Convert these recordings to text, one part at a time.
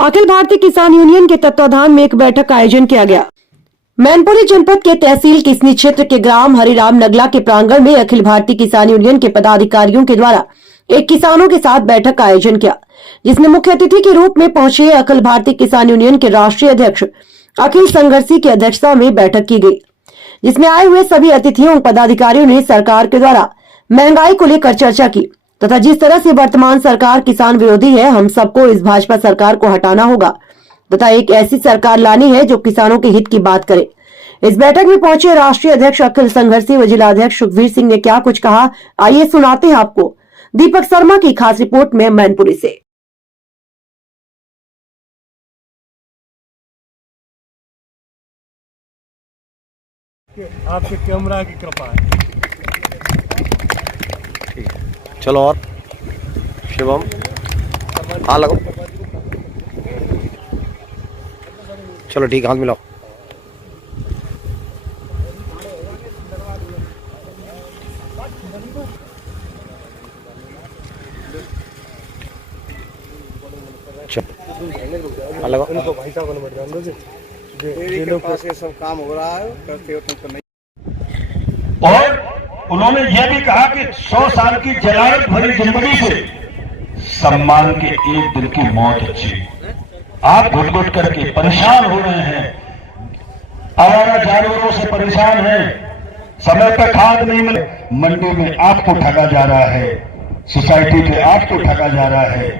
अखिल भारतीय किसान यूनियन के तत्वाधान में एक बैठक का आयोजन किया गया। मैनपुरी जनपद के तहसील किसनी क्षेत्र के ग्राम हरिराम नगला के प्रांगण में अखिल भारतीय किसान यूनियन के पदाधिकारियों के द्वारा एक किसानों के साथ बैठक का आयोजन किया, जिसमें मुख्य अतिथि के रूप में पहुंचे अखिल भारतीय किसान यूनियन के राष्ट्रीय अध्यक्ष अखिल संघर्षी की अध्यक्षता में बैठक की गई, जिसमें आए हुए सभी अतिथियों और पदाधिकारियों ने सरकार के द्वारा महंगाई को लेकर चर्चा की तथा जिस तरह से वर्तमान सरकार किसान विरोधी है, हम सबको इस भाजपा सरकार को हटाना होगा तथा एक ऐसी सरकार लानी है जो किसानों के हित की बात करे। इस बैठक में पहुंचे राष्ट्रीय अध्यक्ष अखिल संघर्षी व जिलाध्यक्ष सुखवीर सिंह ने क्या कुछ कहा, आइए सुनाते हैं आपको दीपक शर्मा की खास रिपोर्ट में मैनपुरी से। आपके कैमरा की कृपा है। चलो और शिवम हाँ लगो, चलो ठीक, हाथ मिलाओ। चलो लगो। उनको भाई साहब को जान दो जी लोग पास ये सब काम हो रहा है, करते हो तुम नहीं। और उन्होंने यह भी कहा कि 100 साल की जलालत भरी जिंदगी से सम्मान के एक दिन की मौत अच्छी। आप घुट घुट करके परेशान हो रहे हैं, आवारा जानवरों से परेशान हैं, समय पर खाद नहीं मिले, मंडी में आपको ठगा जा रहा है, सोसाइटी में आपको ठगा जा रहा है,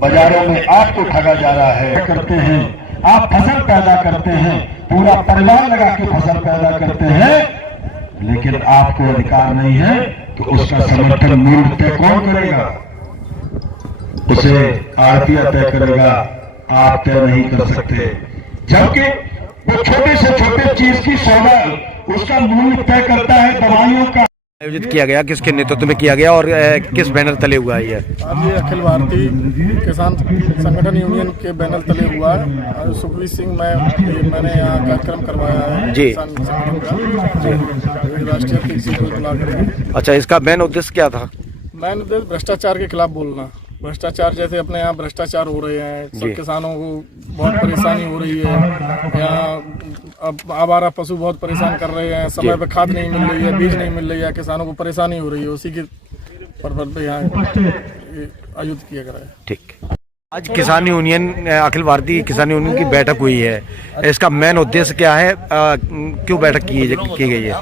बाजारों में आपको ठगा जा रहा है। करते हैं आप फसल पैदा करते हैं, पूरा परिवार लगा के फसल पैदा करते हैं, लेकिन आपको अधिकार नहीं है तो उसका समर्थन मूल्य तय कौन करेगा? उसे आड़तिया तय करेगा, आप तय नहीं कर सकते। जबकि वो छोटे से छोटे चीज की सौदा उसका मूल्य तय करता है दवाइयों का। आयोजित किया गया, किसके नेतृत्व में किया गया और किस बैनर तले हुआ है? आज ये अखिल भारतीय किसान संगठन यूनियन के बैनर तले हुआ है और सुखवीर सिंह मैंने यहाँ कार्यक्रम करवाया है जी। किसान संगठन का राष्ट्रीय अध्यक्ष को बुला कर। अच्छा, इसका मेन उद्देश्य क्या था? मेन उद्देश्य भ्रष्टाचार के खिलाफ बोलना। भ्रष्टाचार जैसे अपने यहाँ भ्रष्टाचार हो रहे हैं, सब किसानों को बहुत परेशानी हो रही है। यहाँ अब आवारा पशु बहुत परेशान कर रहे हैं, समय पे खाद नहीं मिल रही है, बीज नहीं मिल रही है, किसानों को परेशानी हो रही है। उसी के पर्पज पे यहाँ आयोजित किया गया है। ठीक, आज किसान यूनियन अखिल भारतीय किसान यूनियन की बैठक हुई है, इसका मेन उद्देश्य क्या है, क्यों बैठक की गई है?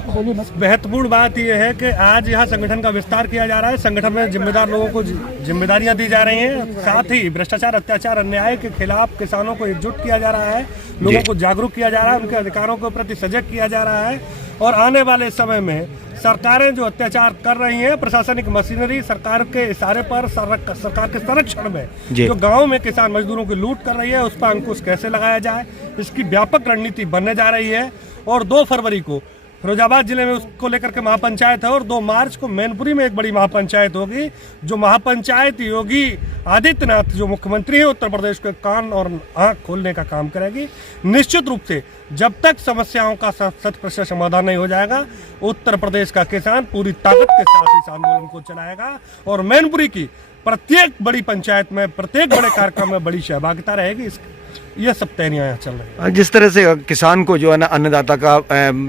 महत्वपूर्ण बात यह है कि आज यहाँ संगठन का विस्तार किया जा रहा है। संगठन में जिम्मेदार लोगों को जिम्मेदारियां दी जा रही हैं, साथ ही भ्रष्टाचार, अत्याचार, अन्याय के खिलाफ किसानों को एकजुट किया जा रहा है, लोगों को जागरूक किया जा रहा है, उनके अधिकारों के प्रति सजग किया जा रहा है। और आने वाले समय में सरकारें जो अत्याचार कर रही हैं, प्रशासनिक मशीनरी सरकार के इशारे पर सरकार के संरक्षण में जो गांव में किसान मजदूरों की लूट कर रही है, उस पर अंकुश कैसे लगाया जाए, इसकी व्यापक रणनीति बनने जा रही है। और 2 फरवरी को फिरोजाबाद जिले में उसको लेकर के महापंचायत है और 2 मार्च को मैनपुरी में एक बड़ी महापंचायत होगी। जो महापंचायत योगी आदित्यनाथ जो मुख्यमंत्री है उत्तर प्रदेश के कान और आंख खोलने का काम करेगी। निश्चित रूप से जब तक समस्याओं का 100% समाधान नहीं हो जाएगा, उत्तर प्रदेश का किसान पूरी ताकत के साथ इस आंदोलन को चलाएगा और मैनपुरी की प्रत्येक बड़ी पंचायत में, प्रत्येक बड़े कार्यक्रम में बड़ी सहभागिता रहेगी। ये सब तैयारियां चल रही हैं। जिस तरह से किसान को जो है ना अन्नदाता का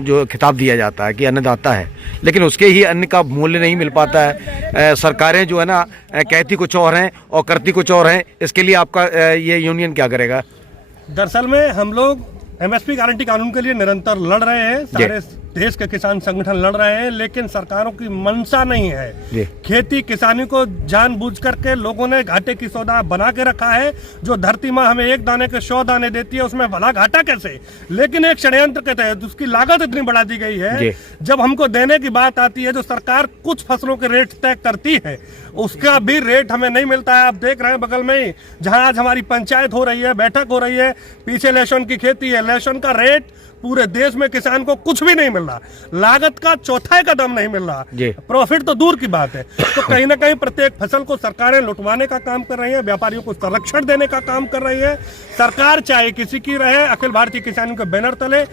जो खिताब दिया जाता है कि अन्नदाता है, लेकिन उसके ही अन्न का मूल्य नहीं मिल पाता है। सरकारें जो है ना कहती कुछ और हैं और करती कुछ और हैं, इसके लिए आपका ये यूनियन क्या करेगा? दरअसल में हम लोग एमएसपी गारंटी कानून के लिए निरंतर लड़ रहे हैं, सारे देश के किसान संगठन लड़ रहे हैं, लेकिन सरकारों की मंशा नहीं है। खेती किसानी को जानबूझ करके लोगों ने घाटे की सौदा बना के रखा है। जो धरती माँ हमें 1 दाने के 100 दाने देती है, उसमें भला घाटा कैसे? लेकिन एक षड्यंत्र के तहत उसकी लागत इतनी बढ़ा दी गई है। जब हमको देने की बात आती है, जो सरकार कुछ फसलों के रेट तय करती है, उसका भी रेट हमें नहीं मिलता है। आप देख रहे हैं बगल में ही जहां आज हमारी पंचायत हो रही है, बैठक हो रही है, पीछे लहसुन की खेती है, लहसुन का रेट पूरे देश में किसान को कुछ भी नहीं मिल रहा, लागत का चौथाई का दाम नहीं मिल रहा, प्रॉफिट तो दूर की बात है। तो कहीं ना कहीं प्रत्येक फसल को सरकारें लुटवाने का काम कर रही है, व्यापारियों को संरक्षण देने का काम कर रही है। सरकार चाहे किसी की रहे, अखिल भारतीय किसानों के बैनर तले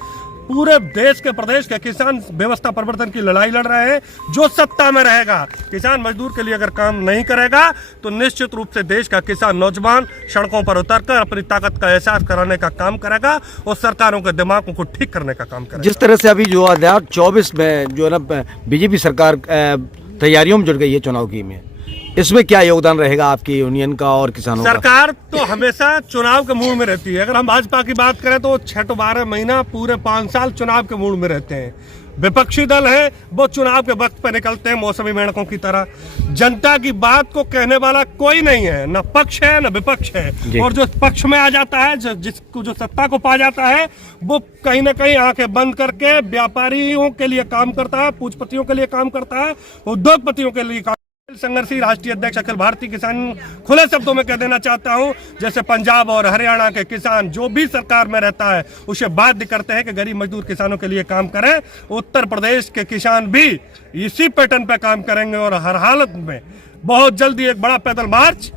पूरे देश के प्रदेश के किसान व्यवस्था परिवर्तन की लड़ाई लड़ रहे हैं। जो सत्ता में रहेगा, किसान मजदूर के लिए अगर काम नहीं करेगा तो निश्चित रूप से देश का किसान नौजवान सड़कों पर उतरकर अपनी ताकत का एहसास कराने का काम करेगा और सरकारों के दिमागों को ठीक करने का काम करेगा। जिस तरह से अभी जो 2024 में जो है ना बीजेपी सरकार तैयारियों में जुट गई है चुनाव की में, इसमें क्या योगदान रहेगा आपकी यूनियन का और किसानों का? सरकार तो हमेशा चुनाव के मूड में रहती है। अगर हम भाजपा की बात करें तो 6-12 महीना पूरे 5 साल चुनाव के मूड में रहते हैं। विपक्षी दल है वो चुनाव के वक्त पे निकलते हैं मौसमी मेंढकों की तरह। जनता की बात को कहने वाला कोई नहीं है, न पक्ष है न विपक्ष है। और जो पक्ष में आ जाता है, जो सत्ता को पा जाता है, वो कहीं ना कहीं आंखें बंद करके व्यापारियों के लिए काम करता है, पूंजीपतियों के लिए काम करता है, उद्योगपतियों के लिए काम। संघर्षी राष्ट्रीय अध्यक्ष अखिल भारतीय किसान खुले शब्दों में कह देना चाहता हूं, जैसे पंजाब और हरियाणा के किसान जो भी सरकार में रहता है उसे बाध्य करते हैं कि गरीब मजदूर किसानों के लिए काम करें। उत्तर प्रदेश के किसान भी इसी पैटर्न पे काम करेंगे और हर हालत में बहुत जल्दी एक बड़ा पैदल मार्च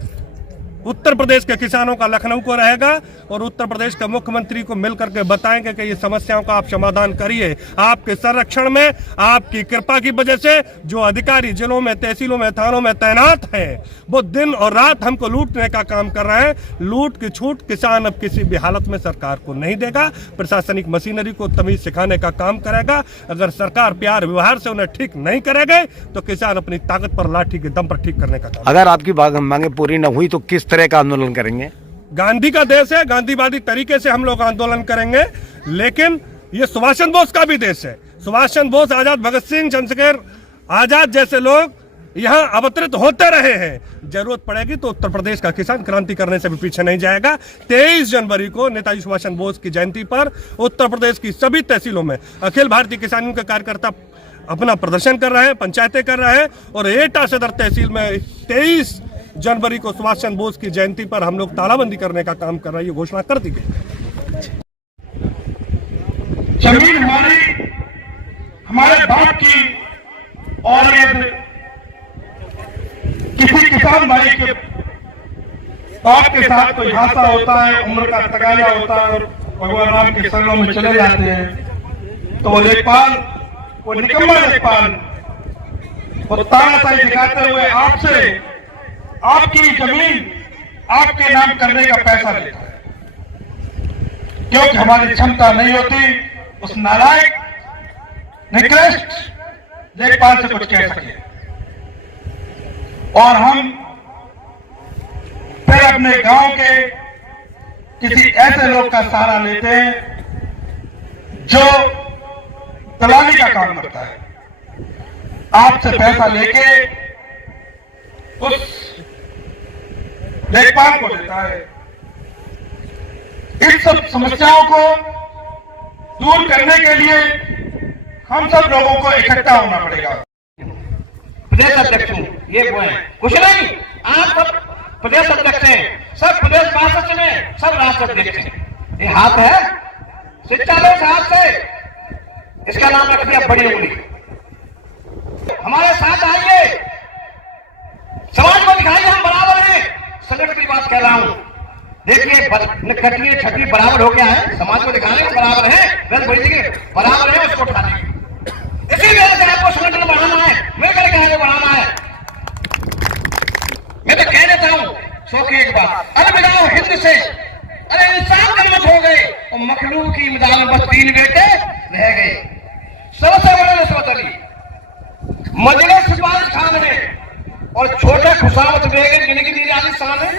उत्तर प्रदेश के किसानों का लखनऊ को रहेगा और उत्तर प्रदेश के मुख्यमंत्री को मिलकर के बताएंगे कि ये समस्याओं का आप समाधान करिए। आपके संरक्षण में आपकी कृपा की वजह से जो अधिकारी जिलों में, तहसीलों में, थानों में तैनात हैं, वो दिन और रात हमको लूटने का काम कर रहे हैं। लूट की छूट किसान अब किसी भी हालत में सरकार को नहीं देगा। प्रशासनिक मशीनरी को तमीज सिखाने का काम करेगा। अगर सरकार प्यार व्यवहार से उन्हें ठीक नहीं करेगी तो किसान अपनी ताकत पर, लाठी के दम पर ठीक करने का काम। अगर आपकी मांगे पूरी न हुई तो किस तरह का आंदोलन करेंगे? गांधी का देश है, गांधीवादी तरीके से हम लोग आंदोलन करेंगे, लेकिन ये सुभाष चंद्र बोस का भी देश है। सुभाष चंद्र बोस, आजाद भगत सिंह, चंद्रशेखर आजाद जैसे लोग यहाँ अवतरित होते रहे हैं। जरूरत पड़ेगी तो उत्तर प्रदेश का किसान क्रांति करने से भी पीछे नहीं जाएगा। 23 जनवरी को नेताजी सुभाष चंद्र बोस की जयंती पर उत्तर प्रदेश की सभी तहसीलों में अखिल भारतीय किसान यूनियन के कार्यकर्ता अपना प्रदर्शन कर रहे हैं, पंचायतें कर रहे हैं और एटा सदर तहसील में 23 जनवरी को सुभाष चंद्र बोस की जयंती पर हम लोग तालाबंदी करने का काम कर रहे हैं। ये घोषणा कर दी गई। जमीन हमारे बाप की और किसी किसान भाई के बाप के साथ कोई हादसा होता है, उम्र का तगाजा होता है और भगवान राम के शरणों में चले जाते हैं तो वो लेखपाल, वो निकम्मा लेखपाल, वो तानाशाही दिखाते हुए आपसे आपकी जमीन आपके नाम करने का पैसा लेता है, क्योंकि हमारी क्षमता नहीं होती उस नालायक निकृष्ट लेखपाल से कुछ कह सके। और हम फिर अपने गांव के किसी ऐसे लोग का सहारा लेते हैं जो दलाली का काम करता है, आपसे पैसा लेके उस लेखपाल को देता है। इन सब समस्याओं को दूर करने के लिए हम सब लोगों को इकट्ठा होना पड़ेगा। प्रदेश अध्यक्ष हूँ, ये वो है, कुछ नहीं, आप सब प्रदेश अध्यक्ष हैं, सब प्रदेश महासचिव हैं, सब राष्ट्र अध्यक्ष हैं। ये हाथ है, शिक्षा लो इस हाथ से, इसका नाम रख दिया बड़ी उंगली। हमारे साथ आइए, समाज को दिखाइए हम बराबर हैं। संगठन की बात कह रहा हूं, देखिए कटिए छठी बराबर हो गया है, समाज को दिखाने को बराबर है, रस बड़ी देखिए बराबर है, उसको उठाने इसी वजह से आपको संगठन बढ़ाना है, मिलकर कहने बढ़ाना है। मैं तो कह देता हूं 100 की एक बात, अलविदा हिंद से, अरे इंसान जन्मत हो गए और मखलूक की इमदाद में बस 3 बेटे रह गए। सबसे बड़े रिश्वत अली, मजलिस सिपाही खान है और छोटे खुशामत बेगम जिनकी दी जाती सामने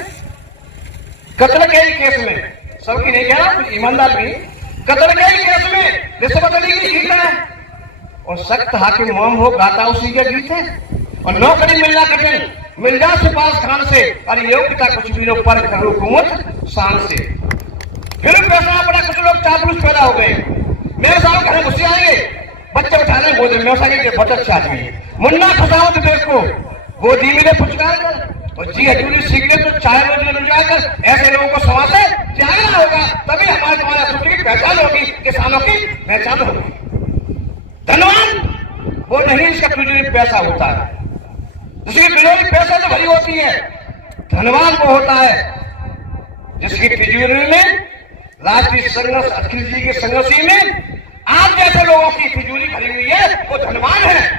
कत्ल के ही केस में, सबकी नहीं कहा ईमानदार भी, कत्ल के ही केस में रिश्वत अली की जीत है और सख्त हाकिम मोम हो गाता उसी के गीत है। और नौकरी मिलना कठिन, मिल जा सिपाही खान से, अरे योग्यता कुछ भी लो पर करो हुकूमत शान से। फिर पैसा पड़ा, कुछ लोग चापलूस पैदा हो गए, मेरे साथ घर घुसे आएंगे, बच्चे उठाने गोद में के बचत आदमी मुन्ना खुशामत बेग को गोदी में पुचकार कर और जी हजूरी सीखे तो चाय रोज कर ऐसे लोगों को समाज से त्यागना होगा, तभी हमारे तुम्हारे सूत्र की पहचान होगी, किसानों की पहचान होगी। धनवान वो नहीं इसका तिजोरी पैसा होता है, जिसकी तिजोरी पैसा तो भरी होती है। धनवान वो होता है जिसकी तिजोरी में राष्ट्रीय संघर्ष अखिल जी के संघर्षी में आप जैसे लोगों की फिजूली भरी हुई है वो धनवान है।